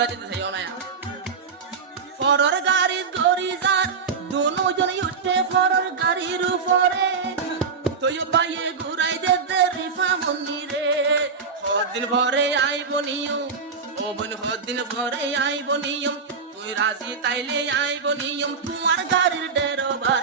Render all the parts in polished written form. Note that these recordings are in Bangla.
দূরা যেতে চাইও না ফরর গাড়ির গড়ি যার দুনো জন উঠে ফরর গাড়ির উপরে তুই পাইয়ে ঘুরাই দে রিফা মন্দিরে হদিন ভরে আইব নিয়ম ও বোন হদিন ভরে আইব নিয়ম তুই রাজি তাইলে আইব নিয়ম তোমার গাড়ির ডেরোবার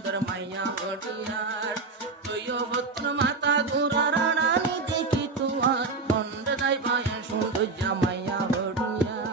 সুন্দর মাইয়া হরিয়ার তুই মাতা ঘুরা রানী দেখি তোমার বন্ধ যাইবা সুন্দর মাইয়া হরিয়ার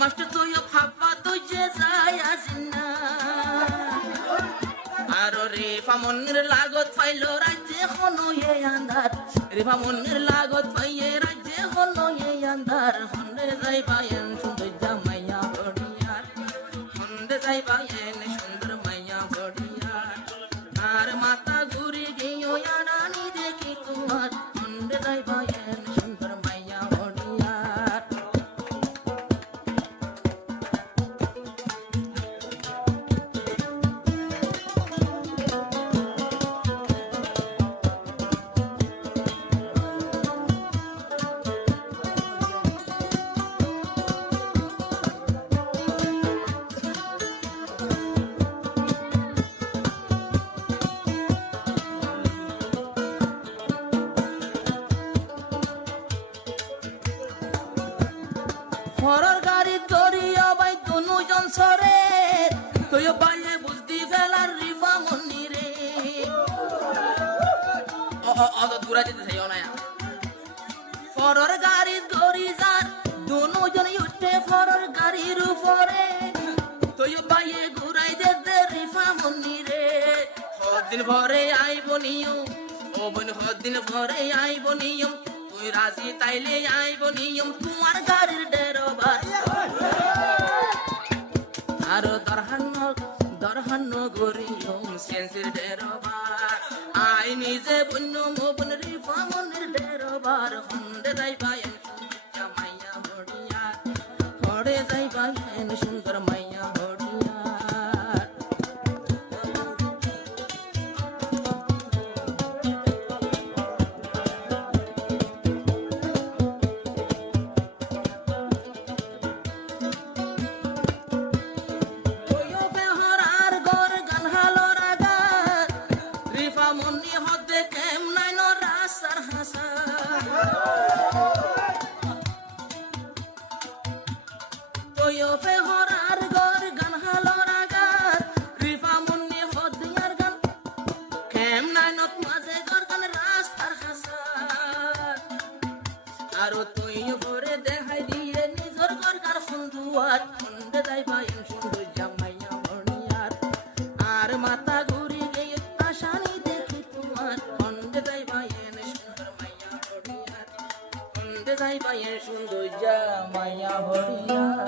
মাস্টার তুই ফাপা তুই যে যাই আসিনা আর রেফা মন্দির লাগত পাইলো রাজ্যে হলো এ আন্ধার রেফা মন্দির লাগত পাইয়ে রাজ্যে হলো এ আন্ধার হন্ডে যাই পায়েন সুন্দর মাইয়া হরিয়ার হন্ডে যাই পায়েন সুন্দর মাইয়া হরিয়ার আর মাথা ঘুরে গিয়ে রানী দেখি তোমার হন্ডে যাই পায়েন সুন্দর মাইয়া হরিয়ার ফরর গাড়ি দরিয়া বাই দুজন সরে তুই বাইরে বুঝতি ফেলার রিফা মন্দিরে অত দূরা যেতে চাইও না ফরর গাড়ি দড়ি যার দুজন উঠে ফরর গাড়ির উপরে তুই বাইরে ঘুরাই দে রিফা মন্দিরে হদিন ভরে আইব নিয়ম ও বোন হদিন ভরে আইব নিয়ম তুই রাজি তাইলে আইব নিয়ম তোমার গাড়ির ডেরোবার আর দরহান্ন গরিয়ম সেন্সির ডেরোবার আই নিজে বন্য মোবন রিফা মনের ডেরোবার হন্ডে যাইবা সুন্দর মাইয়া হরিয়ার হরে যাইবা সুন্দর মাইয়া হরিয়ার ওয়ফে হরার গর গান হালর আগার রিফা মুন্নি হদিয়ার গান খেম নাইনত মাঝে গর গান রাস্তার হাসার আরো তুই ভরে দেখাই দিয়ে নিজর গর গান সুন্দুয়ার খন্ডে যাইবা এন সুন্দর জামাইয়া বর্ণিয়ার আর মাথা ঘুরি গিয়ে আসানি দেখি তোমার খন্ডে যাইবা এন সুন্দর মাইয়া বর্ণিয়ার খন্ডে যাইবা এন সুন্দর জামাইয়া বর্ণিয়ার